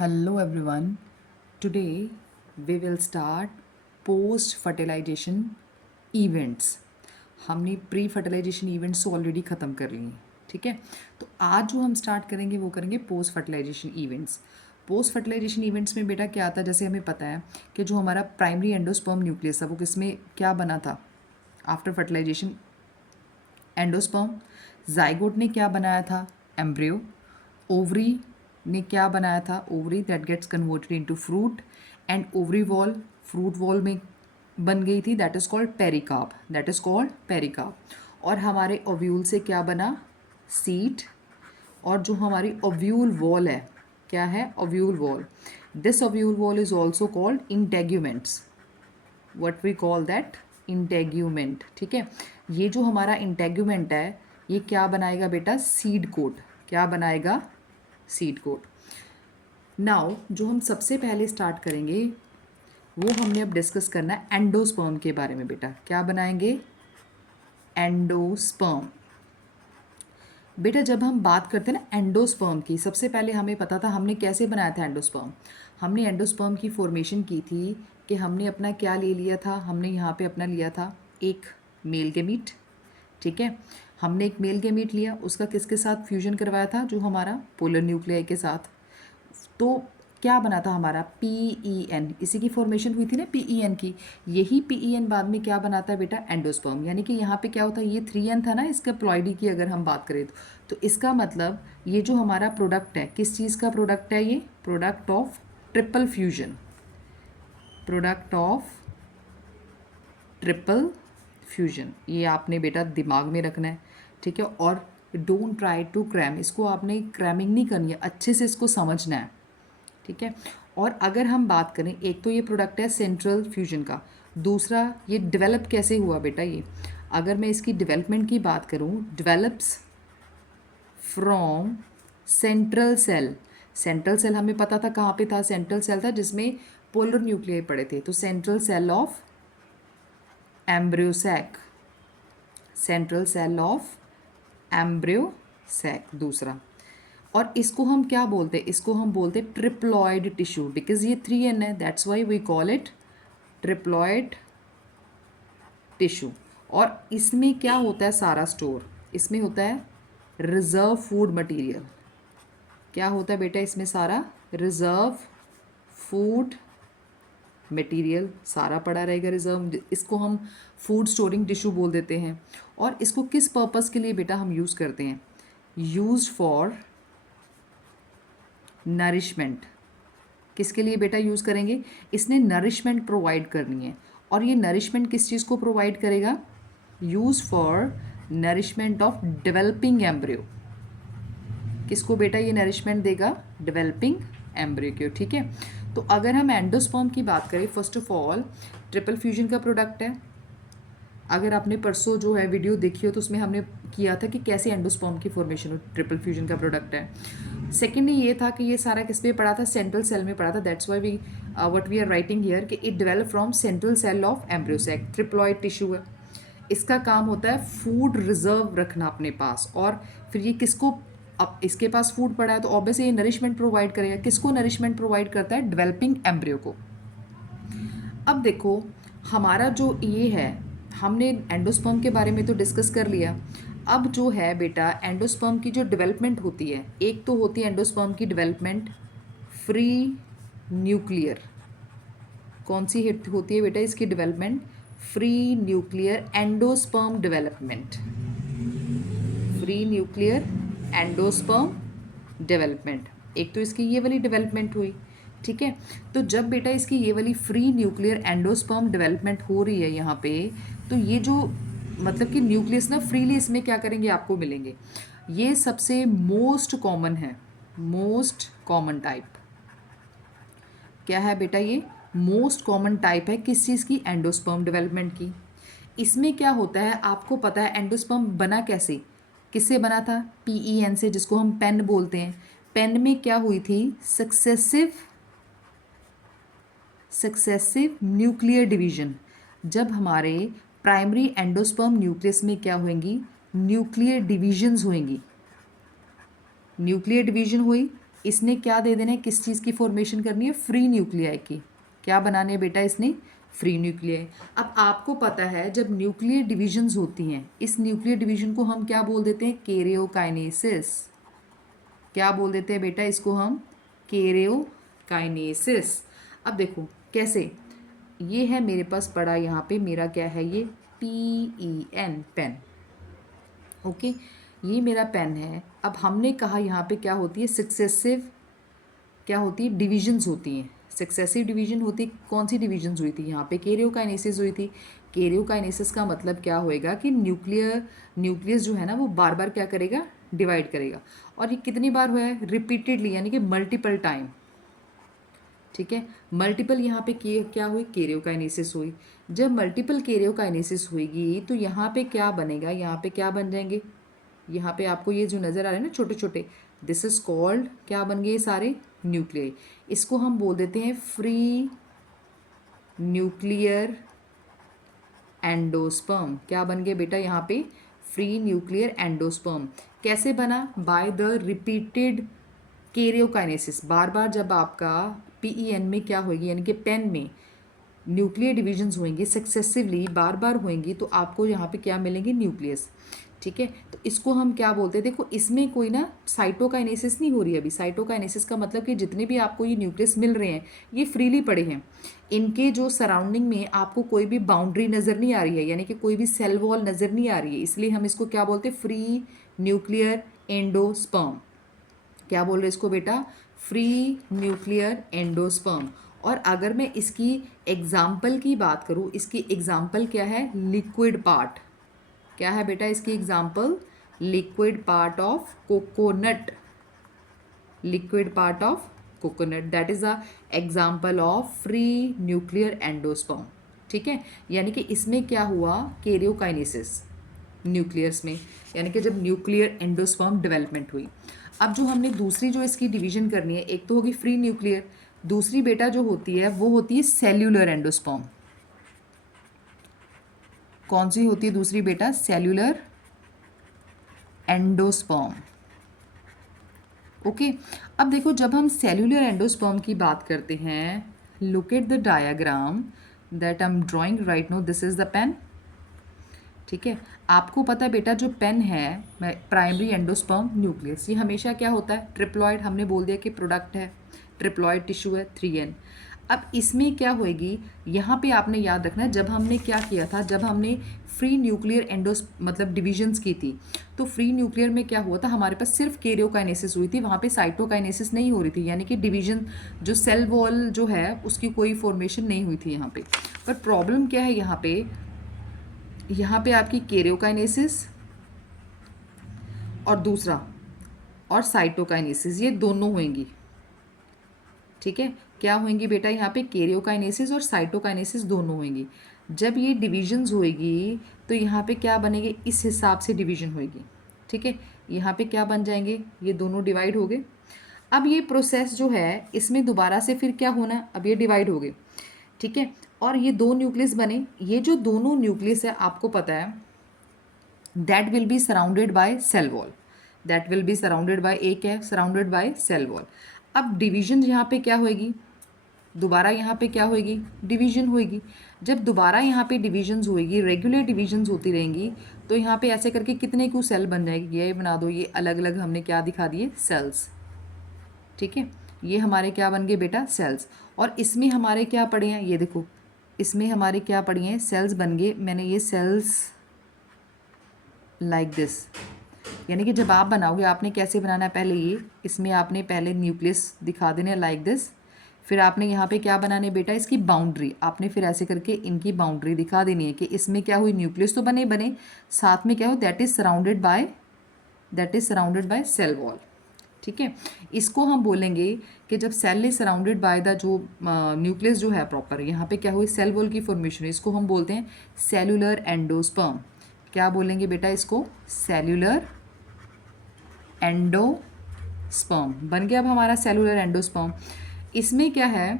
Hello everyone. Today we will start post fertilization events. हमने pre fertilisation events तो already ख़त्म कर लिए, ठीक है। तो आज जो हम स्टार्ट करेंगे वो करेंगे post fertilisation events. Post fertilisation events में बेटा क्या आता है, जैसे हमें पता है कि जो हमारा प्राइमरी एंडोस्पर्म न्यूक्लियस था वो किसमें क्या बना था आफ्टर फर्टिलाइजेशन, एंडोस्पर्म। जाइगोट ने क्या बनाया था, एम्ब्रियो। ओवरी ने क्या बनाया था, ovary that gets converted into fruit. And ovary wall fruit wall में बन गई थी, that is called pericarp, that is called pericarp. और हमारे ओव्यूल से क्या बना, सीड। और जो हमारी ओव्यूल वॉल है, क्या है, ovule wall. This ovule wall is also called integuments, what we call that, integument, ठीक है। ये जो हमारा इंटेग्यूमेंट है ये क्या बनाएगा बेटा, सीड कोट, क्या बनाएगा, सीड कोट। नाउ जो हम सबसे पहले स्टार्ट करेंगे वो हमने अब डिस्कस करना है एंडोस्पर्म के बारे में। बेटा क्या बनाएंगे, एंडोस्पर्म। बेटा जब हम बात करते हैं ना एंडोस्पर्म की, सबसे पहले हमें पता था हमने कैसे बनाया था एंडोस्पर्म। हमने एंडोस्पर्म की फॉर्मेशन की थी कि हमने अपना क्या ले लिया था, हमने यहाँ पे अपना लिया था एक मेल गेमीट, ठीक है। हमने एक मेल गेमीट लिया, उसका किसके साथ फ्यूजन करवाया था, जो हमारा पोलर न्यूक्लियाई के साथ। तो क्या बना था हमारा, PEN, इसी की फॉर्मेशन हुई थी ना PEN की। यही PEN बाद में क्या बनाता है बेटा, एंडोस्पर्म। यानी कि यहाँ पे क्या होता है, ये 3N था ना इसका प्लॉइडी की अगर हम बात करें तो इसका मतलब ये जो हमारा प्रोडक्ट है, किस चीज़ का प्रोडक्ट है, ये product of triple fusion, product of triple fusion. ये आपने बेटा दिमाग में रखना है, ठीक है। और डोंट ट्राई टू क्रैम, इसको आपने क्रैमिंग नहीं करनी है, अच्छे से इसको समझना है, ठीक है। और अगर हम बात करें, एक तो ये प्रोडक्ट है सेंट्रल फ्यूजन का, दूसरा ये डेवलप कैसे हुआ बेटा, ये अगर मैं इसकी डेवलपमेंट की बात करूं, develops from central cell. Central cell हमें पता था कहाँ पे था, सेंट्रल सेल था जिसमें पोलर न्यूक्लियाई पड़े थे, तो central cell of embryo sac, central cell of embryo sac दूसरा। और इसको हम क्या बोलते हैं, इसको हम बोलते हैं ट्रिप्लॉइड टिश्यू, बिकॉज ये 3N है, that's why we call it triploid tissue. और इसमें क्या होता है सारा स्टोर, इसमें होता है रिजर्व फूड मटेरियल। क्या होता है बेटा इसमें सारा, रिजर्व फूड मटेरियल सारा पड़ा रहेगा रिजर्व, इसको हम फूड स्टोरिंग टिश्यू बोल देते हैं। और इसको किस पर्पस के लिए बेटा हम यूज़ करते हैं, यूज फॉर नरिशमेंट। किसके लिए बेटा यूज़ करेंगे, इसने नरिशमेंट प्रोवाइड करनी है। और ये नरिशमेंट किस चीज़ को प्रोवाइड करेगा, use for nourishment of developing embryo. किसको बेटा ये नरिशमेंट देगा, डेवलपिंग एम्ब्रियो को, ठीक है। तो अगर हम एंडोस्पर्म की बात करें, first of all triple fusion का प्रोडक्ट है। अगर आपने परसों जो है वीडियो देखी हो तो उसमें हमने किया था कि कैसे एंडोस्पर्म की फॉर्मेशन हो, ट्रिपल फ्यूजन का प्रोडक्ट है। सेकेंडली ये था कि ये सारा किस पे पड़ा था, सेंट्रल सेल में पड़ा था, that's why we what we are writing here कि it develop from central cell of embryo sac, triploid tissue है। इसका काम होता है फूड रिजर्व रखना अपने पास। और फिर ये किसको, अब इसके पास फूड पड़ा है तो ऑब्वियसली ये नरिशमेंट प्रोवाइड करेगा, किसको नरिशमेंट प्रोवाइड करता है, डेवलपिंग एम्ब्रियो को। अब देखो हमारा जो ये है, हमने एंडोस्पर्म के बारे में तो डिस्कस कर लिया। अब जो है बेटा एंडोस्पर्म की जो डेवलपमेंट होती है, एक तो होती है एंडोस्पर्म की डेवलपमेंट फ्री न्यूक्लियर। कौन सी होती है बेटा इसकी development, free nuclear endosperm development, free nuclear endosperm development. एक तो इसकी ये वाली डेवलपमेंट हुई, ठीक है। तो जब बेटा इसकी ये वाली फ्री न्यूक्लियर एंडोस्पर्म डेवलपमेंट हो रही है यहाँ पे, तो ये जो मतलब कि न्यूक्लियस ना फ्रीली इसमें क्या करेंगे, आपको मिलेंगे। ये सबसे मोस्ट कॉमन है, मोस्ट कॉमन टाइप क्या है बेटा, ये मोस्ट कॉमन टाइप है किस चीज़ की, एंडोस्पर्म डेवलपमेंट की। इसमें क्या होता है आपको पता है, एंडोस्पर्म बना कैसे, किससे बना था, PEN से, जिसको हम पेन बोलते हैं। पेन में क्या हुई थी, सक्सेसिव न्यूक्लियर डिवीजन। जब हमारे प्राइमरी एंडोस्पर्म न्यूक्लियस में क्या होंगी, न्यूक्लियर डिवीजन्स होंगी, न्यूक्लियर डिवीजन हुई, इसने क्या दे देना है, किस चीज़ की फॉर्मेशन करनी है, फ्री न्यूक्लियाई की। क्या बनाने है बेटा इसने, फ्री न्यूक्लियाई। अब आपको पता है जब न्यूक्लियर डिविजन्स होती हैं, इस न्यूक्लियर डिवीजन को हम क्या बोल देते हैं, कैरियोकाइनेसिस। क्या बोल देते हैं बेटा इसको हम, कैरियोकाइनेसिस। अब देखो कैसे, ये है मेरे पास पड़ा यहाँ पे, मेरा क्या है ये, PEN पेन। ओके, ये मेरा पेन है। अब हमने कहा यहाँ पे क्या होती है, सक्सेसिव क्या होती है, डिविजन्स होती हैं। सक्सेसिव डिवीजन होती, कौन सी डिविजन्स हुई थी यहाँ पे, कैरियोकाइनेसिस हुई थी। कैरियोकाइनेसिस का मतलब क्या होएगा कि न्यूक्लियस जो है ना वो बार बार क्या करेगा, डिवाइड करेगा। और ये कितनी बार हुआ है, रिपीटेडली, यानी कि मल्टीपल टाइम। ठीक है, मल्टीपल यहाँ पे क्या हुई, कैरियोकाइनेसिस हुई। जब मल्टीपल कैरियोकाइनेसिस होगी तो यहाँ पे क्या बनेगा, यहाँ पे क्या बन जाएंगे, यहाँ पे आपको ये जो नज़र आ रहे हैं ना छोटे छोटे, दिस इज कॉल्ड, क्या बन गए ये सारे, न्यूक्लियर। इसको हम बोल देते हैं फ्री न्यूक्लियर एंडोस्पर्म। क्या बन गए बेटा यहाँ पे, फ्री न्यूक्लियर एंडोस्पर्म। कैसे बना, बाय द रिपीटेड कैरियोकाइनेसिस। बार बार जब आपका PEN में क्या होगी, यानी कि पेन में न्यूक्लियर डिविजन्स होंगी सक्सेसिवली, बार बार होंगी, तो आपको यहाँ पे क्या मिलेंगे, न्यूक्लियस। ठीक है, तो इसको हम क्या बोलते हैं, देखो इसमें कोई ना साइटोकाइनेसिस नहीं हो रही है अभी। साइटोकाइनेसिस का मतलब कि जितने भी आपको ये न्यूक्लियस मिल रहे हैं ये फ्रीली पड़े हैं, इनके जो सराउंडिंग में आपको कोई भी बाउंड्री नज़र नहीं आ रही है, यानी कि कोई भी सेल वॉल नज़र नहीं आ रही है, इसलिए हम इसको क्या बोलते हैं, फ्री न्यूक्लियर एंडोस्पर्म। क्या बोल रहे हैं इसको बेटा, फ्री न्यूक्लियर एंडोस्पर्म। और अगर मैं इसकी एग्जाम्पल की बात करूँ, इसकी एग्जाम्पल क्या है, लिक्विड पार्ट। क्या है बेटा इसकी example, liquid part of coconut. Liquid part of coconut, that is a example of free nuclear endosperm. ठीक है, यानी कि इसमें क्या हुआ, कैरियोकाइनेसिस न्यूक्लियस में, यानी कि जब न्यूक्लियर एंडोस्पर्म डेवलपमेंट हुई। अब जो हमने दूसरी जो इसकी डिवीजन करनी है, एक तो होगी फ्री न्यूक्लियर, दूसरी बेटा जो होती है वो होती है सेल्यूलर एंडोस्पर्म। कौन सी होती है दूसरी बेटा, सेल्यूलर एंडोस्पर्म। ओके, अब देखो जब हम सेल्यूलर एंडोस्पर्म की बात करते हैं, look at the diagram that I am drawing right now, this is the pen. ठीक है, आपको पता है बेटा जो पेन है, प्राइमरी एंडोस्पर्म न्यूक्लियस, ये हमेशा क्या होता है, ट्रिप्लॉइड। हमने बोल दिया कि प्रोडक्ट है, ट्रिप्लॉइड टिश्यू है, 3N। अब इसमें क्या होएगी, यहाँ पे आपने याद रखना है, जब हमने क्या किया था, जब हमने फ्री न्यूक्लियर एंडोस मतलब डिविजन्स की थी, तो फ्री न्यूक्लियर में क्या हुआ था, हमारे पास सिर्फ कैरियोकाइनेसिस हुई थी, वहाँ पे साइटोकाइनेसिस नहीं हो रही थी, यानी कि डिवीजन जो सेल वॉल जो है उसकी कोई फॉर्मेशन नहीं हुई थी यहाँ पे। पर प्रॉब्लम क्या है यहाँ पे, यहाँ पे आपकी कैरियोकाइनेसिस और दूसरा और साइटोकाइनेसिस, ये दोनों होंगी। ठीक है, क्या होंगी बेटा यहाँ पे, कैरियोकाइनेसिस और साइटोकाइनेसिस दोनों होंगी। जब ये डिविजन्स होएगी तो यहाँ पे क्या बनेंगे, इस हिसाब से डिवीजन होएगी। ठीक है, यहाँ पे क्या बन जाएंगे, ये दोनों डिवाइड हो गए। अब ये प्रोसेस जो है इसमें दोबारा से फिर क्या होना है, अब ये डिवाइड हो गए। ठीक है, और ये दो न्यूक्लियस बने, ये जो दोनों न्यूक्लियस है आपको पता है that will be surrounded by cell wall, that will be surrounded by, एक है सराउंडेड बाय सेल वॉल। अब डिवीजन यहाँ पे क्या होएगी, दोबारा यहाँ पे क्या होएगी, डिवीजन होएगी। जब दोबारा यहाँ पे डिविजन्स होएगी, रेगुलर डिविजन्स होती रहेंगी, तो यहाँ पे ऐसे करके कितने को सेल बन जाएगी, ये बना दो, ये अलग अलग हमने क्या दिखा दिए, सेल्स। ठीक है, ये हमारे क्या बन गए बेटा, सेल्स। और इसमें हमारे क्या पड़े हैं, ये देखो इसमें हमारे क्या पड़े हैं, सेल्स बन गए। मैंने ये सेल्स लाइक दिस, यानी कि जब आप बनाओगे आपने कैसे बनाना है, पहले ये इसमें आपने पहले न्यूक्लियस दिखा देने लाइक दिस, फिर आपने यहाँ पे क्या बनाने बेटा, इसकी बाउंड्री आपने फिर ऐसे करके इनकी बाउंड्री दिखा देनी है कि इसमें क्या हुई, न्यूक्लियस तो बने बने, साथ में क्या हो, that is surrounded by cell wall. ठीक है, इसको हम बोलेंगे कि जब cell is surrounded by the जो न्यूक्लियस जो है प्रॉपर, यहाँ पे क्या हुई, सेल वॉल की फॉर्मेशन, इसको हम बोलते हैं सेल्यूलर एंडोस्पर्म। क्या बोलेंगे बेटा इसको, सेल्यूलर एंडोस्पर्म बन गया अब हमारा सेल्यूलर एंडोस्पर्म। इसमें क्या है,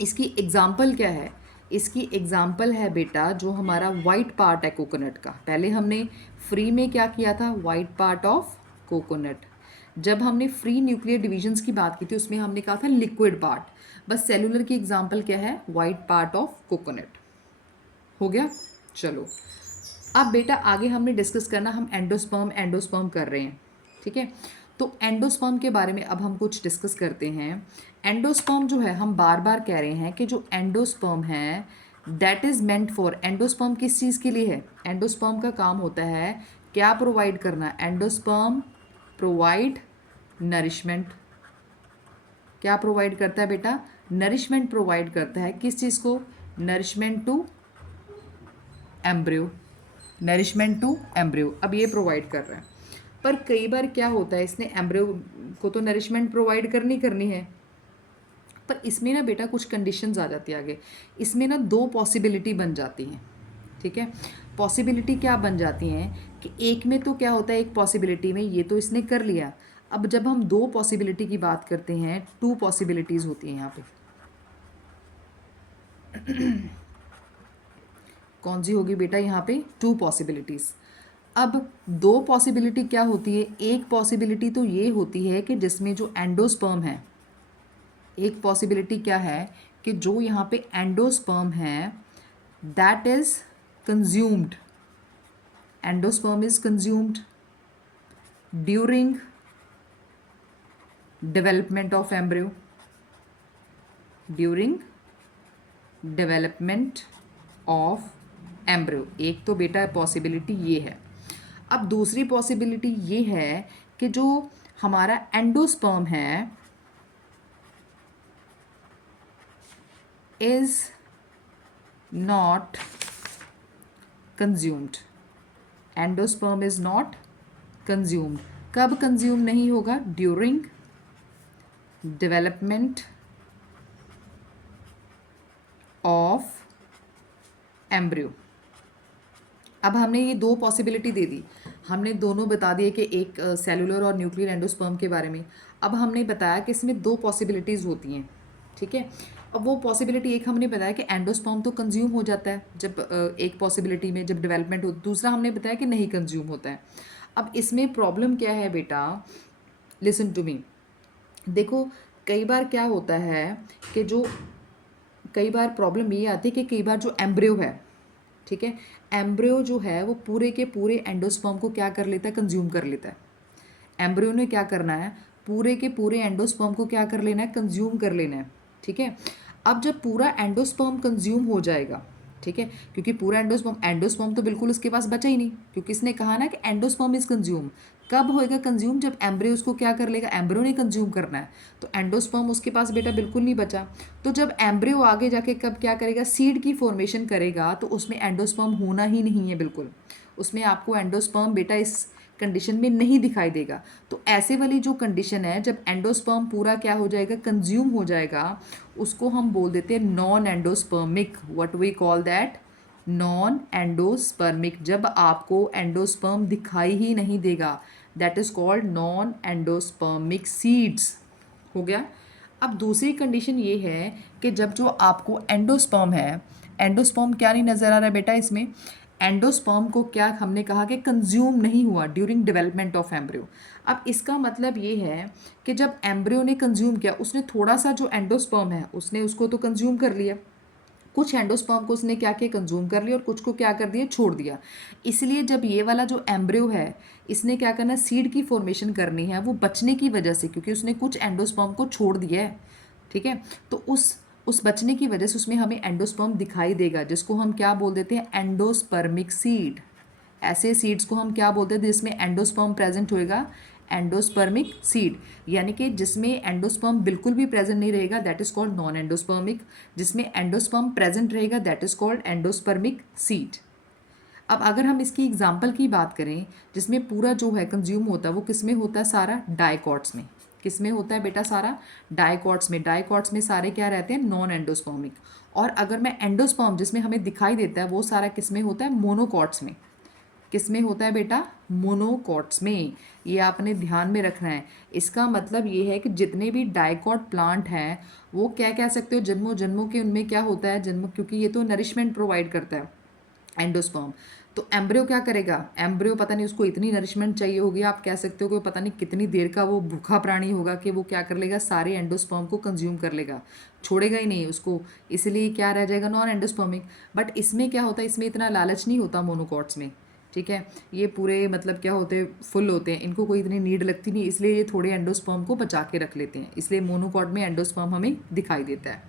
इसकी एग्जाम्पल क्या है, इसकी एग्जाम्पल है बेटा जो हमारा वाइट पार्ट है कोकोनट का। पहले हमने फ्री में क्या किया था, वाइट पार्ट ऑफ कोकोनट। जब हमने फ्री न्यूक्लियर डिविजन्स की बात की थी उसमें हमने कहा था लिक्विड पार्ट, बस सेलुलर की एग्जांपल क्या है, वाइट पार्ट ऑफ कोकोनट। हो गया। चलो अब बेटा आगे हमने डिस्कस करना, हम एंडोस्पर्म एंडोस्पर्म कर रहे हैं, ठीक है। तो एंडोस्पर्म के बारे में अब हम कुछ डिस्कस करते हैं। एंडोस्पर्म जो है, हम बार बार कह रहे हैं कि जो एंडोस्पर्म है that is meant for, endosperm किस चीज़ के लिए है, एंडोस्पर्म का काम होता है क्या प्रोवाइड करना, एंडोस्पर्म प्रोवाइड नरिशमेंट। क्या प्रोवाइड करता है बेटा, नरिशमेंट प्रोवाइड करता है, किस चीज़ को, nourishment to embryo, nourishment to embryo, अब ये प्रोवाइड कर रहा है। पर कई बार क्या होता है, इसने एम्ब्रियो को तो नरिशमेंट प्रोवाइड करनी है, पर इसमें ना बेटा कुछ कंडीशंस आ जाती है आगे, इसमें ना दो पॉसिबिलिटी बन जाती हैं, ठीक है। पॉसिबिलिटी क्या बन जाती हैं कि एक में तो क्या होता है, एक पॉसिबिलिटी में ये तो इसने कर लिया, अब जब हम दो पॉसिबिलिटी की बात करते हैं, टू पॉसिबिलिटीज़ होती हैं यहाँ पे। कौन सी होगी बेटा यहाँ पे, टू पॉसिबिलिटीज़। अब दो पॉसिबिलिटी क्या होती है, एक पॉसिबिलिटी तो ये होती है कि जिसमें जो एंडोस्पर्म है, एक पॉसिबिलिटी क्या है कि जो यहाँ पे एंडोस्पर्म है that is consumed, endosperm is consumed during development of embryo, during development of embryo. एक तो बेटा पॉसिबिलिटी ये है। अब दूसरी पॉसिबिलिटी ये है कि जो हमारा एंडोस्पर्म है is not consumed, endosperm is not consumed। कब कंज्यूम नहीं होगा, ड्यूरिंग डेवलपमेंट ऑफ एम्ब्रियो। अब हमने ये दो पॉसिबिलिटी दे दी, हमने दोनों बता दिए कि एक सेलुलर और न्यूक्लियर एंडोस्पर्म के बारे में। अब हमने बताया कि इसमें दो पॉसिबिलिटीज़ होती हैं, ठीक है। अब वो पॉसिबिलिटी एक हमने बताया कि एंडोस्पर्म तो कंज्यूम हो जाता है जब एक पॉसिबिलिटी में जब डेवलपमेंट हो, दूसरा हमने बताया कि नहीं कंज्यूम होता है। अब इसमें प्रॉब्लम क्या है बेटा, लिसन टू मी। देखो कई बार क्या होता है कि जो कई बार प्रॉब्लम ये आती है कि कई बार जो एम्ब्रियो है, ठीक है, एम्ब्रियो जो है वो पूरे के पूरे एंडोस्पर्म को क्या कर लेता है, कंज्यूम कर लेता है। एम्ब्रियो ने क्या करना है, पूरे के पूरे एंडोस्पर्म को क्या कर लेना है, कंज्यूम कर लेना है, ठीक है। अब जब पूरा एंडोस्पर्म कंज्यूम हो जाएगा, ठीक है, क्योंकि पूरा एंडोस्पर्म तो बिल्कुल उसके पास बचा ही नहीं, क्योंकि इसने कहा ना कि एंडोस्पर्म इज कंज्यूम। कब होएगा कंज्यूम, जब एम्ब्रियो उसको क्या कर लेगा, एम्ब्रियो ने कंज्यूम करना है, तो एंडोस्पर्म उसके पास बेटा बिल्कुल नहीं बचा। तो जब एम्ब्रियो आगे जाके कब क्या करेगा, सीड की फॉर्मेशन करेगा, तो उसमें एंडोस्पर्म होना ही नहीं है बिल्कुल, उसमें आपको एंडोस्पर्म बेटा इस कंडीशन में नहीं दिखाई देगा। तो ऐसे वाली जो कंडीशन है जब एंडोस्पर्म पूरा क्या हो जाएगा, कंज्यूम हो जाएगा, उसको हम बोल देते हैं non endospermic, what we call that, non endospermic. जब आपको एंडोस्पर्म दिखाई ही नहीं देगा that is called non endospermic seeds. हो गया। अब दूसरी कंडीशन ये है कि जब जो आपको एंडोस्पर्म है, एंडोस्पर्म क्या नहीं नज़र आ रहा है बेटा इसमें, एंडोस्पर्म को क्या हमने कहा कि कंज्यूम नहीं हुआ ड्यूरिंग डेवलपमेंट ऑफ एम्ब्रियो। अब इसका मतलब ये है कि जब एम्ब्रियो ने कंज्यूम किया, उसने थोड़ा सा जो एंडोस्पर्म है उसने उसको तो कंज्यूम कर लिया, कुछ एंडोस्पर्म को उसने क्या किया, कंज्यूम कर लिया, और कुछ को क्या कर दिया, छोड़ दिया। इसलिए जब ये वाला जो एम्ब्रियो है इसने क्या करना है, सीड की फॉर्मेशन करनी है, वो बचने की वजह से, क्योंकि उसने कुछ एंडोस्पर्म को छोड़ दिया है, ठीक है, तो उस बचने की वजह से उसमें हमें एंडोस्पर्म दिखाई देगा, जिसको हम क्या बोल देते हैं, एंडोस्पर्मिक सीड। ऐसे सीड्स को हम क्या बोलते हैं जिसमें एंडोस्पर्म प्रेजेंट होएगा, एंडोस्पर्मिक सीड। यानी कि जिसमें एंडोस्पर्म बिल्कुल भी प्रेजेंट नहीं रहेगा that is called non endospermic, जिसमें एंडोस्पर्म प्रेजेंट रहेगा that is called endospermic seed. अब अगर हम इसकी एग्जाम्पल की बात करें जिसमें पूरा जो है कंज्यूम होता है, वो किस में होता है, सारा डाइकॉट्स में। किस में होता है बेटा, सारा डाइकॉट्स में। डाइकॉट्स में सारे क्या रहते हैं, नॉन एंडोस्पर्मिक। और अगर मैं एंडोस्पर्म जिसमें हमें दिखाई देता है वो सारा किस में होता है, मोनोकॉट्स में। किस में होता है बेटा, मोनोकॉट्स में। ये आपने ध्यान में रखना है। इसका मतलब ये है कि जितने भी डाइकॉट प्लांट हैं वो क्या कह सकते हो, जन्मों जन्मों के उनमें क्या होता है, जन्म, क्योंकि ये तो नरिशमेंट प्रोवाइड करता है एंडोस्पर्म, तो तो एम्ब्रियो क्या करेगा, एम्ब्रियो पता नहीं उसको इतनी नरिशमेंट चाहिए होगी, आप कह सकते हो कि पता नहीं कितनी देर का वो भूखा प्राणी होगा कि वो क्या कर लेगा, सारे एंडोस्पर्म को कंज्यूम कर लेगा, छोड़ेगा ही नहीं उसको, इसलिए क्या रह जाएगा, नॉन एंडोस्पर्मिक। बट इसमें क्या होता है, इसमें इतना लालच नहीं होता मोनोकॉट्स में, ठीक है। ये पूरे मतलब क्या होते हैं, फुल होते हैं, इनको कोई इतनी नीड लगती नहीं, इसलिए ये थोड़े एंडोस्पर्म को बचा के रख लेते हैं, इसलिए मोनोकॉट में एंडोस्पर्म हमें दिखाई देता है,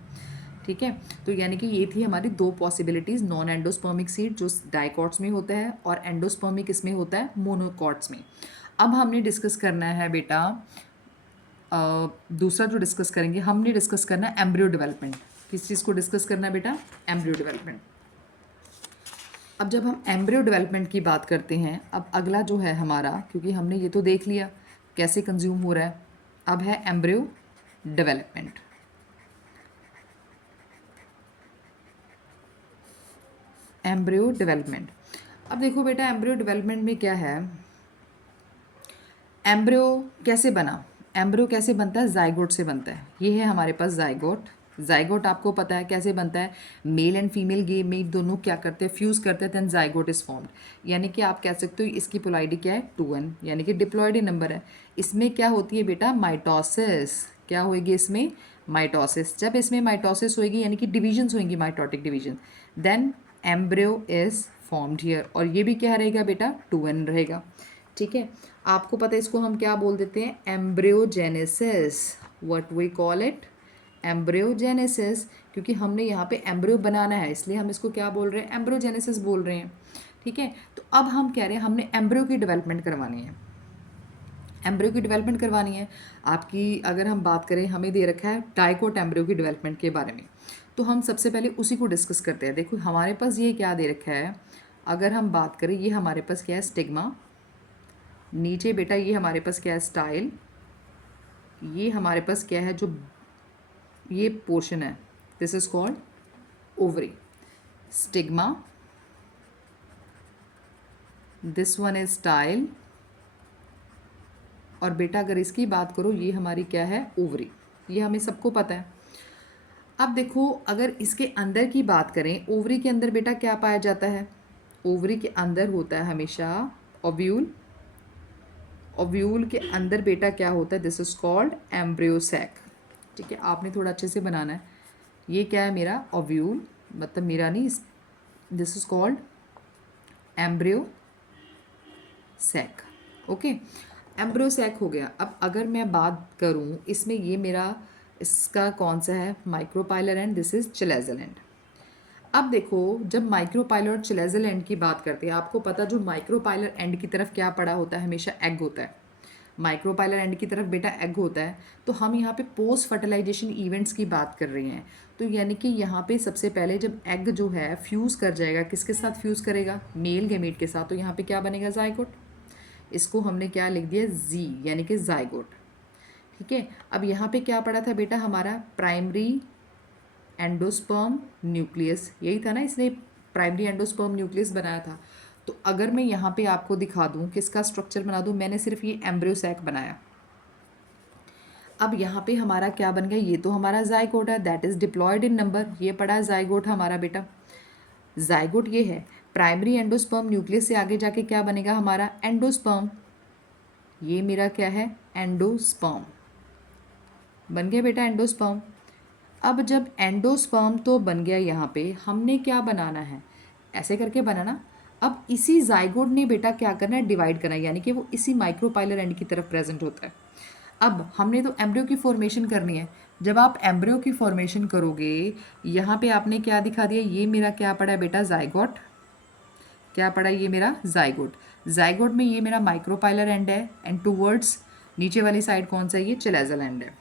ठीक है। तो यानी कि ये थी हमारी दो पॉसिबिलिटीज़, नॉन एंडोस्पर्मिक सीड जो डाइकॉट्स में होता है और एंडोस्पर्मिक इसमें होता है मोनोकॉट्स में। अब हमने डिस्कस करना है बेटा दूसरा जो डिस्कस करेंगे, हमने डिस्कस करना है एम्ब्रियो डेवलपमेंट। किस चीज़ को डिस्कस करना है बेटा, एम्ब्रियो डेवलपमेंट। अब जब हम एम्ब्रियो डेवलपमेंट की बात करते हैं, अब अगला जो है हमारा, क्योंकि हमने ये तो देख लिया कैसे कंज्यूम हो रहा है, अब है एम्ब्रियो डेवलपमेंट। एम्ब्रियो डेवलपमेंट, अब देखो बेटा एम्ब्रियो डेवलपमेंट में क्या है, एम्ब्रियो कैसे बना, एम्ब्रियो कैसे बनता है, जाइगोट से बनता है। ये है हमारे पास जाइगोट। जाइगोट आपको पता है कैसे बनता है, male and female gamete दोनों क्या करते हैं, फ्यूज़ करते हैं, देन जाइगोट इज फॉर्म्ड। यानी कि आप कह सकते हो इसकी पोलाइडी क्या है, 2n, यानी कि डिप्लॉयड नंबर है। इसमें क्या होती है बेटा, माइटोसिस, क्या होएगी इसमें, माइटोसिस। जब इसमें माइटोसिस होएगी यानी कि डिविजन्स होंगी, mitotic division, then embryo is formed here, और ये भी क्या रहेगा बेटा, 2n रहेगा, ठीक है। आपको पता है इसको हम क्या बोल देते हैं, embryogenesis, what we call it, embryogenesis, क्योंकि हमने यहाँ पे एम्ब्रियो बनाना है इसलिए हम इसको क्या बोल रहे हैं, एम्ब्रियोजेनेसिस बोल रहे हैं, ठीक है। तो अब हम कह रहे हैं हमने एम्ब्रियो की डेवलपमेंट करवानी है, एम्ब्रियो की डेवलपमेंट करवानी है आपकी। अगर हम बात करें, हमें दे रखा है डाइकोट एम्ब्रियो की डेवलपमेंट के बारे में, तो हम सबसे पहले उसी को डिस्कस करते हैं। देखो हमारे पास ये क्या दे रखा है, अगर हम बात करें, ये हमारे पास क्या है, स्टिग्मा, नीचे बेटा ये हमारे पास क्या है, स्टाइल, ये हमारे पास क्या है, जो ये पोर्शन है, this is called ovary, stigma, this one is style, और बेटा अगर इसकी बात करो, ये हमारी क्या है, ओवरी, ये हमें सबको पता है। अब देखो अगर इसके अंदर की बात करें, ओवरी के अंदर बेटा क्या पाया जाता है, ओवरी के अंदर होता है हमेशा ओव्यूल, ओव्यूल के अंदर बेटा क्या होता है, this is called embryo sac, ठीक है। आपने थोड़ा अच्छे से बनाना है, ये क्या है मेरा ओव्यूल, मतलब मेरा नहीं, this is called embryo sac, okay. Embryo sac हो गया। अब अगर मैं बात करूं इसमें, ये मेरा इसका कौन सा है, micropylar end, this is chalazal end. अब देखो जब माइक्रोपाइलर और चिलेजल एंड की बात करते हैं, आपको पता जो माइक्रोपाइलर एंड की तरफ क्या पड़ा होता है, हमेशा एग होता है, माइक्रोपाइलर एंड की तरफ बेटा एग होता है। तो हम यहाँ पे पोस्ट फर्टिलाइजेशन इवेंट्स की बात कर रहे हैं, तो यानी कि यहाँ पे सबसे पहले जब एग जो है फ्यूज़ कर जाएगा, किसके साथ फ्यूज़ करेगा, मेल गैमीट के साथ, तो यहाँ पे क्या बनेगा, जाइगोट। इसको हमने क्या लिख दिया, जी, यानी कि जाइगोट, ठीक है। अब यहाँ पे क्या पड़ा था बेटा हमारा, प्राइमरी एंडोस्पर्म न्यूक्लियस, यही था ना, इसने प्राइमरी एंडोस्पर्म न्यूक्लियस बनाया था। तो अगर मैं यहाँ पे आपको दिखा दूँ किसका स्ट्रक्चर बना दूँ, मैंने सिर्फ ये एम्ब्रियो सैक बनाया। अब यहाँ पे हमारा क्या बन गया, ये तो हमारा जाइगोट है, that is diploid in number, ये पड़ा है जाइगोट हमारा बेटा, जाइगोट ये है। प्राइमरी एंडोस्पर्म न्यूक्लियस से आगे जाके क्या बनेगा हमारा, एंडोस्पर्म, ये मेरा क्या है, एंडोस्पर्म बन गया बेटा, एंडोस्पर्म। अब जब एंडोस्पर्म तो बन गया, यहाँ पे हमने क्या बनाना है, ऐसे करके बनाना। अब इसी जाइगोट ने बेटा क्या करना है, डिवाइड करना है, यानी कि वो इसी माइक्रोपाइलर एंड की तरफ प्रेजेंट होता है। अब हमने तो एम्ब्रियो की फॉर्मेशन करनी है। जब आप एम्ब्रियो की फॉर्मेशन करोगे, यहाँ पे आपने क्या दिखा दिया, ये मेरा क्या पड़ा है बेटा, जाइगोट, क्या पड़ा है, ये मेरा जाइगोट। जाइगोट में ये मेरा माइक्रोपाइलर एंड है, एंड टूवर्ड्स नीचे वाली साइड कौन सा है, ये चिलेजल एंड है।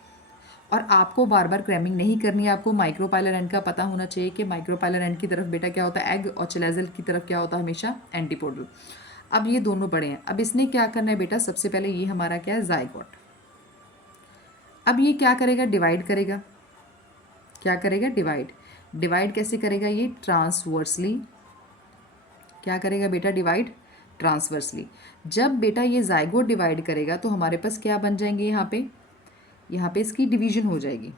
और आपको बार बार क्रैमिंग नहीं करनी है, आपको माइक्रोपाइलर एंड का पता होना चाहिए कि माइक्रोपाइलर एंड की तरफ बेटा क्या होता है, एग, और चिलेजल की तरफ क्या होता है, हमेशा एंटीपोडल। अब ये दोनों बड़े हैं। अब इसने क्या करना है बेटा, सबसे पहले ये हमारा क्या है, जाइगोट। अब ये क्या करेगा, डिवाइड करेगा, क्या करेगा, डिवाइड। डिवाइड कैसे करेगा, ये ट्रांसवर्सली, क्या करेगा बेटा, डिवाइड ट्रांसवर्सली। जब बेटा ये जाइगोट डिवाइड करेगा तो हमारे पास क्या बन जाएंगे, यहाँ पे इसकी डिवीजन हो जाएगी।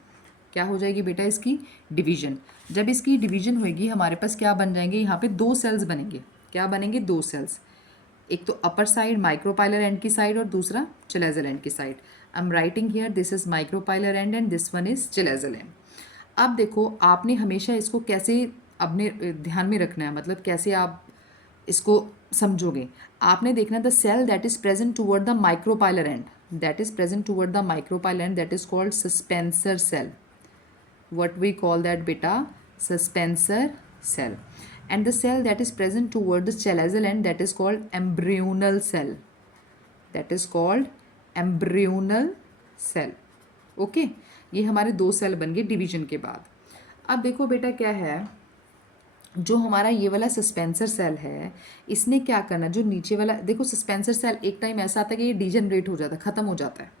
क्या हो जाएगी बेटा, इसकी डिवीजन। जब इसकी डिवीजन होएगी हमारे पास क्या बन जाएंगे, यहाँ पे 2 सेल्स बनेंगे, क्या बनेंगे? 2 सेल्स, एक तो अपर साइड माइक्रोपाइलर एंड की साइड और दूसरा चिलेजल एंड की side. I am writing here this is micropylar end and this one is chalazal end. अब देखो आपने हमेशा इसको कैसे अपने ध्यान में रखना है, मतलब कैसे आप इसको समझोगे। आपने देखना the cell that is present toward the micropylar end, that is present toward the micropylar end that is called suspensor cell. what we call that beta? Suspensor cell. And the cell that is present toward the chelazal end, that is called embryonal cell, that is called embryonal cell. Okay ये हमारे 2 cell बन गए division के बाद। अब देखो बेटा क्या है, जो हमारा ये वाला सस्पेंसर सेल है इसने क्या करना, जो नीचे वाला देखो सस्पेंसर सेल एक टाइम ऐसा आता है कि ये डीजनरेट हो जाता है, ख़त्म हो जाता है।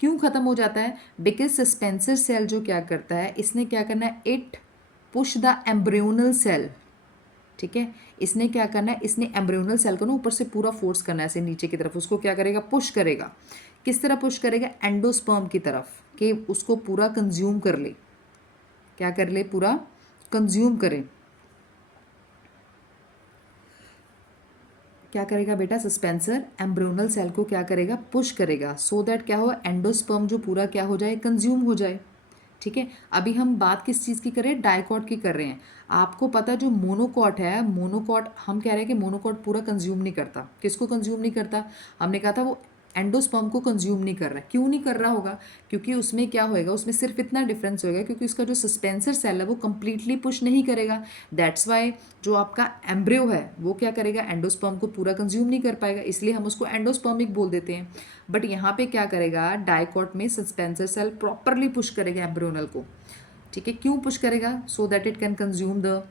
क्यों ख़त्म हो जाता है? बिकॉज सस्पेंसर सेल जो क्या करता है, इसने क्या करना है, it push the embryonal cell. ठीक है, इसने क्या करना है, इसने एम्ब्रियोनल सेल को ना ऊपर से पूरा फोर्स करना है ऐसे नीचे की तरफ, उसको क्या करेगा, पुश करेगा। किस तरह पुश करेगा? एंडोस्पर्म की तरफ, कि उसको पूरा कंज्यूम कर ले। क्या कर ले? पूरा कंज्यूम करे। क्या करेगा बेटा? सस्पेंसर एम्ब्रियोनल सेल को क्या करेगा? पुश करेगा, सो दैट क्या हो, एंडोस्पर्म जो पूरा क्या हो जाए, कंज्यूम हो जाए। ठीक है, अभी हम बात किस चीज़ की कर रहे हैं? डाइकॉट की कर रहे हैं। आपको पता है जो मोनोकॉट है, मोनोकॉट हम कह रहे हैं कि मोनोकॉट पूरा कंज्यूम नहीं करता। किसको कंज्यूम नहीं करता? हमने कहा था वो एंडोस्पर्म को कंज्यूम नहीं कर रहा है। क्यों नहीं कर रहा होगा? क्योंकि उसमें क्या होएगा, उसमें सिर्फ इतना डिफरेंस होएगा क्योंकि उसका जो सस्पेंसर सेल है वो कंप्लीटली पुश नहीं करेगा। दैट्स वाई जो आपका एम्ब्रियो है वो क्या करेगा, एंडोस्पर्म को पूरा कंज्यूम नहीं कर पाएगा, इसलिए हम उसको एंडोस्पर्मिक बोल देते हैं। बट यहाँ पे क्या करेगा, डाइकॉट में सस्पेंसर सेल प्रॉपरली पुश करेगा एम्ब्रियोनल को। ठीक है, क्यों पुश करेगा? So that it can consume the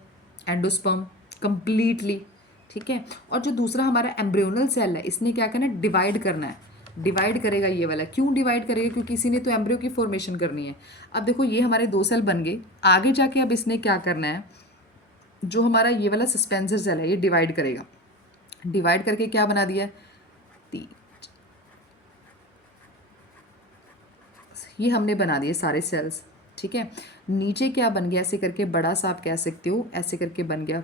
endosperm completely. ठीक है, और जो दूसरा हमारा एम्ब्रियोनल सेल है इसने क्या करना है, डिवाइड करना है। डिवाइड करेगा ये वाला। क्यों डिवाइड करेगा? क्योंकि इसी ने तो एम्ब्रियो की फॉर्मेशन करनी है। अब देखो ये हमारे 2 सेल बन गए। आगे जाके अब इसने क्या करना है, जो हमारा ये वाला सस्पेंसर सेल है ये डिवाइड करेगा। डिवाइड करके क्या बना दिया, ये हमने बना दिए सारे सेल्स। ठीक है, नीचे क्या बन गया, ऐसे करके बड़ा सा आप कह सकते हो, ऐसे करके बन गया,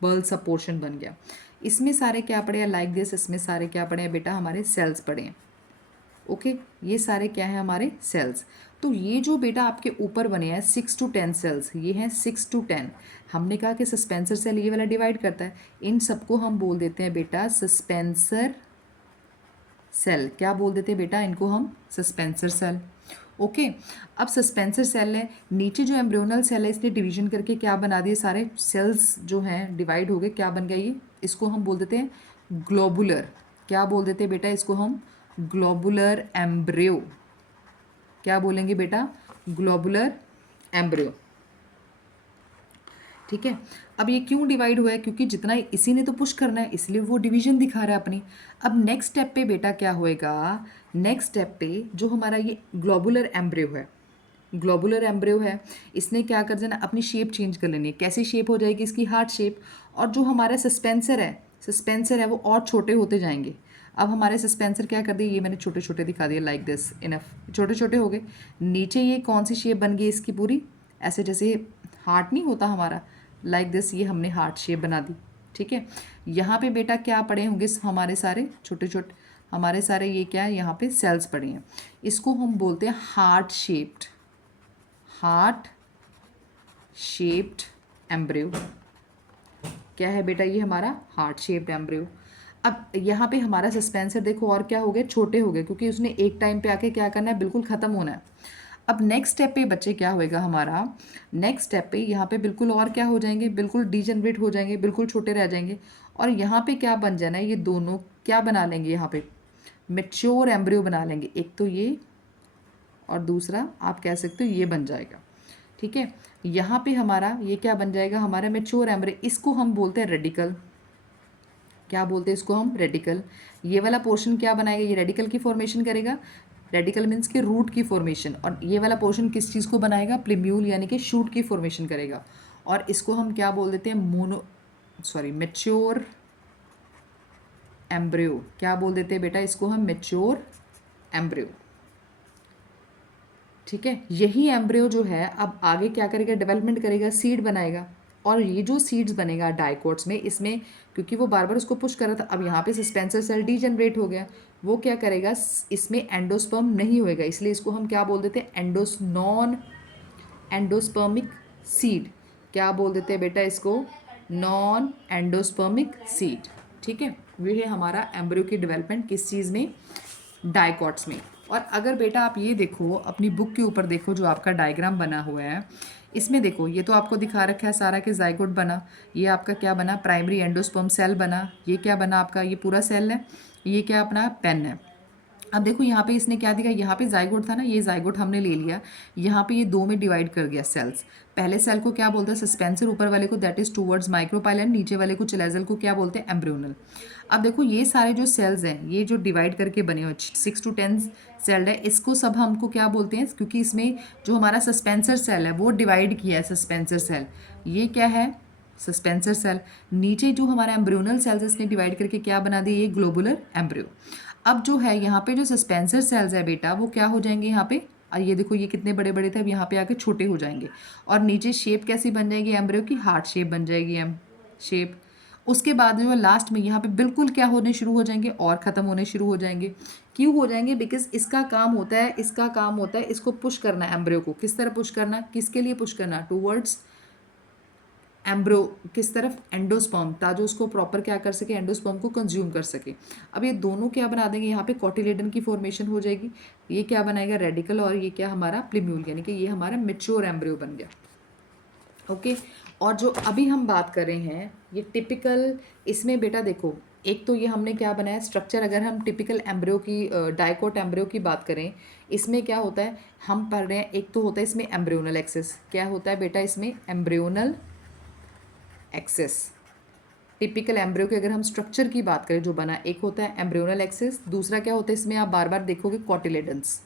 बर्ल सा पोर्शन बन गया। इसमें सारे क्या पड़े हैं, लाइक दिस, इसमें सारे क्या पड़े हैं बेटा, हमारे सेल्स पड़े हैं। ओके, ये सारे क्या है, हमारे सेल्स। तो ये जो बेटा आपके ऊपर बने हैं 6 to 10 सेल्स, ये हैं 6 to 10। हमने कहा कि सस्पेंसर सेल ये वाला डिवाइड करता है, इन सबको हम बोल देते हैं बेटा सस्पेंसर सेल। क्या बोल देते हैं बेटा इनको हम? Suspensor cell. ओके, अब सस्पेंसर सेल है, नीचे जो एम्ब्रियोनल सेल है इसने डिवीजन करके क्या बना दिए, सारे सेल्स जो हैं डिवाइड हो गए। क्या बन गया ये? इसको हम बोल देते हैं ग्लोबुलर। क्या बोल देते हैं बेटा इसको हम? Globular embryo. क्या बोलेंगे बेटा? Globular embryo. ठीक है, अब ये क्यों डिवाइड हुआ है? क्योंकि जितना इसी ने तो पुश करना है इसलिए वो डिवीजन दिखा रहा है अपनी। अब नेक्स्ट स्टेप पे बेटा क्या होएगा, नेक्स्ट स्टेप पे जो हमारा ये ग्लोबुलर एम्ब्रियो है, ग्लोबुलर एम्ब्रियो है, इसने क्या कर देना, अपनी शेप चेंज कर लेनी है। कैसी शेप हो जाएगी इसकी? Heart shape. और जो हमारा सस्पेंसर है, सस्पेंसर है वो और छोटे होते जाएंगे। अब हमारे सस्पेंसर क्या कर दिए, ये मैंने छोटे छोटे दिखा दिए, लाइक दिस, इनफ, छोटे छोटे हो गए। नीचे ये कौन सी शेप बन गई इसकी पूरी, ऐसे जैसे हार्ट नहीं होता हमारा, लाइक दिस, ये हमने हार्ट शेप बना दी। ठीक है, यहाँ पे बेटा क्या पड़े होंगे हमारे सारे छोटे छोटे, हमारे सारे ये क्या है, यहाँ पे सेल्स पड़े हैं। इसको हम बोलते हैं heart shaped, heart shaped embryo. क्या है बेटा ये हमारा? Heart shaped embryo. अब यहाँ पे हमारा सस्पेंसर देखो और क्या हो गए, छोटे हो गए, क्योंकि उसने एक टाइम पे आके क्या करना है, बिल्कुल ख़त्म होना है। अब नेक्स्ट स्टेप पे बच्चे क्या होएगा हमारा, नेक्स्ट स्टेप पे यहाँ पे बिल्कुल और क्या हो जाएंगे, बिल्कुल डीजनरेट हो जाएंगे, बिल्कुल छोटे रह जाएंगे। और यहाँ पे क्या बन जाना है, ये दोनों क्या बना लेंगे, यहाँ पे मैच्योर एम्ब्रियो बना लेंगे। एक तो ये और दूसरा आप कह सकते हो ये बन जाएगा। ठीक है, यहाँ पे हमारा ये क्या बन जाएगा, हमारा मैच्योर एम्ब्रियो। इसको हम बोलते हैं रेडिकल। क्या बोलते हैं इसको हम? रेडिकल। ये वाला पोर्शन क्या बनाएगा, ये रेडिकल की फॉर्मेशन करेगा। रेडिकल मीन्स के रूट की फॉर्मेशन। और ये वाला पोर्शन किस चीज़ को बनाएगा? प्लिम्यूल यानी कि शूट की फॉर्मेशन करेगा। और इसको हम क्या बोल देते हैं, मैच्योर एम्ब्रियो। क्या बोल देते हैं बेटा इसको हम? Mature embryo. ठीक है, यही एम्ब्रियो जो है अब आगे क्या करेगा, डेवलपमेंट करेगा, सीड बनाएगा। और ये जो सीड्स बनेगा डाइकोट्स में, इसमें क्योंकि वो बार बार उसको पुश कर रहा था, अब यहाँ पे सस्पेंसर सेल डीजनरेट हो गया, वो क्या करेगा, इसमें एंडोस्पर्म नहीं होएगा, इसलिए इसको हम क्या बोल देते हैं, नॉन एंडोस्पर्मिक सीड। क्या बोल देते हैं बेटा इसको, नॉन एंडोस्पर्मिक सीड। ठीक है, ये है हमारा एम्ब्रियो की डेवलपमेंट किस चीज़ में, डाइकॉट्स में। और अगर बेटा आप ये देखो अपनी बुक के ऊपर देखो जो आपका डायग्राम बना हुआ है, इसमें देखो ये तो आपको दिखा रखा है सारा के जाइगोट बना, ये आपका क्या बना, प्राइमरी एंडोस्पर्म सेल बना, ये क्या बना आपका, ये पूरा सेल है, ये क्या अपना पेन है। अब देखो यहाँ पे इसने क्या दिया, यहाँ पे जाइगोट था ना, ये जाइगोट हमने ले लिया, यहाँ पे ये दो में डिवाइड कर गया सेल्स। पहले सेल को क्या बोलते हैं, सस्पेंसर, ऊपर वाले को दैट इज टूवर्ड्स माइक्रोपाइलन, नीचे वाले को चिलेजल को क्या बोलते हैं, एम्ब्रियोनल। अब देखो ये सारे जो सेल्स हैं, ये जो डिवाइड करके बने हुए 6 to 10 सेल है, इसको सब हमको क्या बोलते हैं, क्योंकि इसमें जो हमारा सस्पेंसर सेल है वो डिवाइड किया है, सस्पेंसर सेल, ये क्या है, सस्पेंसर सेल। नीचे जो हमारा एम्ब्रियोनल सेल्स है इसने डिवाइड करके क्या बना दिया, ये ग्लोबुलर एम्ब्रियो। अब जो है यहाँ पे जो सस्पेंसर सेल्स है बेटा, वो क्या हो जाएंगे यहाँ पे, और ये देखो ये कितने बड़े बड़े थे, अब यहाँ पे आके छोटे हो जाएंगे, और नीचे शेप कैसी बन जाएगी एम्ब्रियो की, हार्ट शेप बन जाएगी, एम शेप। उसके बाद जो है लास्ट में यहाँ पे बिल्कुल क्या होने शुरू हो जाएंगे, और ख़त्म होने शुरू हो जाएंगे। क्यों हो जाएंगे, बिकॉज इसका काम होता है, इसको पुश करना, एम्ब्रियो को किस तरह पुश करना, किसके लिए पुश करना, टूवर्ड्स एम्ब्रो, किस तरफ, एंडोस्पर्म, ताकि उसको प्रॉपर क्या कर सके, एंडोस्पर्म को कंज्यूम कर सके। अब ये दोनों क्या बना देंगे, यहाँ पे कॉटिलेडन की फॉर्मेशन हो जाएगी, ये क्या बनाएगा, रेडिकल, और ये क्या हमारा प्लिम्यूल, यानी कि ये हमारा मेच्योर एम्ब्रियो बन गया। ओके, और जो अभी हम बात कर रहे हैं ये टिपिकल, इसमें बेटा देखो एक तो ये हमने क्या बनाया स्ट्रक्चर, अगर हम टिपिकल एम्ब्रियो की डाइकोट एम्ब्रियो की बात करें, इसमें क्या होता है, हम पढ़ रहे हैं, एक तो होता है इसमें एम्ब्रियोनल एक्सिस, क्या होता है बेटा इसमें, एम्ब्रियोनल एक्सिस। टिपिकल एम्ब्रियो के अगर हम स्ट्रक्चर की बात करें जो बना, एक होता है एम्ब्रियोनल एक्सिस, दूसरा क्या होता है इसमें, आप बार बार देखोगे कॉटिलेडन्स,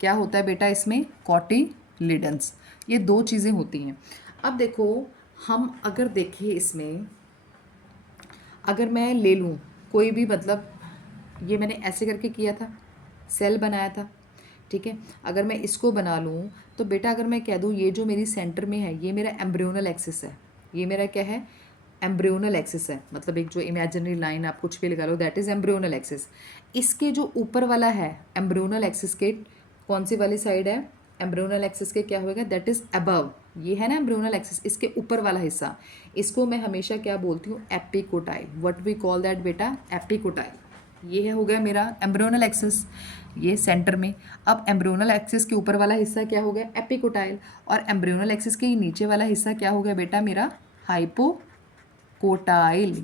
क्या होता है बेटा इसमें, कॉटिलेडन्स, ये दो चीज़ें होती हैं। अब देखो हम अगर देखें इसमें, अगर मैं ले लूँ कोई भी, मतलब ये मैंने ऐसे करके किया था, सेल बनाया था, ठीक है, अगर मैं इसको बना लूँ तो बेटा अगर मैं कह दूँ ये जो मेरी सेंटर में है ये मेरा एम्ब्रियोनल एक्सिस है, ये मेरा क्या है, एम्ब्रियोनल एक्सिस है, मतलब एक जो इमेजिनरी लाइन आप कुछ भी लगा लो, दैट इज़ एम्ब्रियोनल एक्सिस। इसके जो ऊपर वाला है एम्ब्रियोनल एक्सिस के कौन सी वाली साइड है, एम्ब्रियोनल एक्सिस के क्या होगा, दैट इज़ अबव, ये है ना एम्ब्रियोनल एक्सिस, इसके ऊपर वाला हिस्सा, इसको मैं हमेशा क्या बोलती हूँ, epicotyl, what we call that बेटा, एपिकोटाइल। ये हो गया मेरा एम्ब्रियोनल एक्सिस, ये सेंटर में। अब एम्ब्रियोनल एक्सिस के ऊपर वाला हिस्सा क्या हो गया, एपिकोटाइल, और एम्ब्रियोनल एक्सिस के नीचे वाला हिस्सा क्या हो गया बेटा, मेरा हाइपोकोटाइल।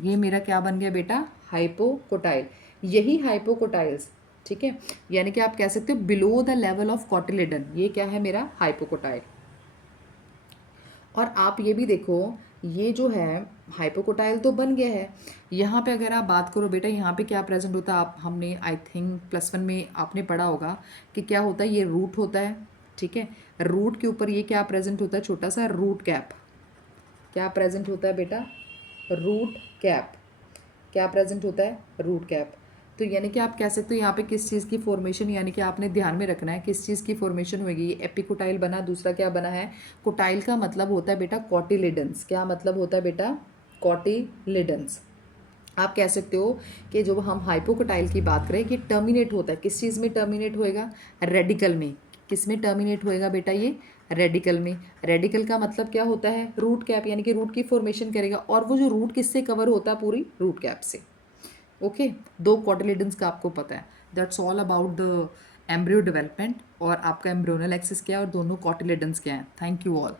ये मेरा क्या बन गया बेटा, हाइपोकोटाइल। यही हाइपोकोटाइल्स, ठीक है, यानी कि आप कह सकते हो below the level of cotyledon, ये क्या है मेरा हाइपोकोटाइल। और आप ये भी देखो, ये जो है हाइपोकोटाइल तो बन गया है, यहाँ पे अगर आप बात करो बेटा, यहाँ पे क्या प्रेजेंट होता है, आप हमने आई थिंक +1 में आपने पढ़ा होगा कि क्या होता है, ये रूट होता है, ठीक है, रूट के ऊपर ये क्या प्रेजेंट होता है, छोटा सा रूट कैप, क्या प्रेजेंट होता है बेटा, रूट कैप, क्या प्रेजेंट होता है, रूट कैप। तो यानी कि आप कह सकते हो यहाँ पे किस चीज़ की फॉर्मेशन, यानी कि आपने ध्यान में रखना है किस चीज़ की फॉर्मेशन होगी, ये एपिकोटाइल बना, दूसरा क्या बना है, कोटाइल का मतलब होता है बेटा कॉटिलेडन्स, क्या मतलब होता है बेटा, कॉटिलेडन्स। आप कह सकते हो कि जब हम हाइपोकोटाइल की बात करें कि टर्मिनेट होता है, किस चीज़ में टर्मिनेट होएगा, रेडिकल में, किस में टर्मिनेट होएगा बेटा, ये रेडिकल में। रेडिकल का मतलब क्या होता है, रूट कैप, यानी कि रूट की फॉर्मेशन करेगा, और वो जो रूट किससे कवर होता है, पूरी रूट कैप से। ओके, दो कॉटिलेडन्स का आपको पता है, that's all about the embryo development, और आपका एम्ब्रियोनल एक्सिस क्या है और दोनों कॉटिलेडन्स क्या हैं। Thank you all.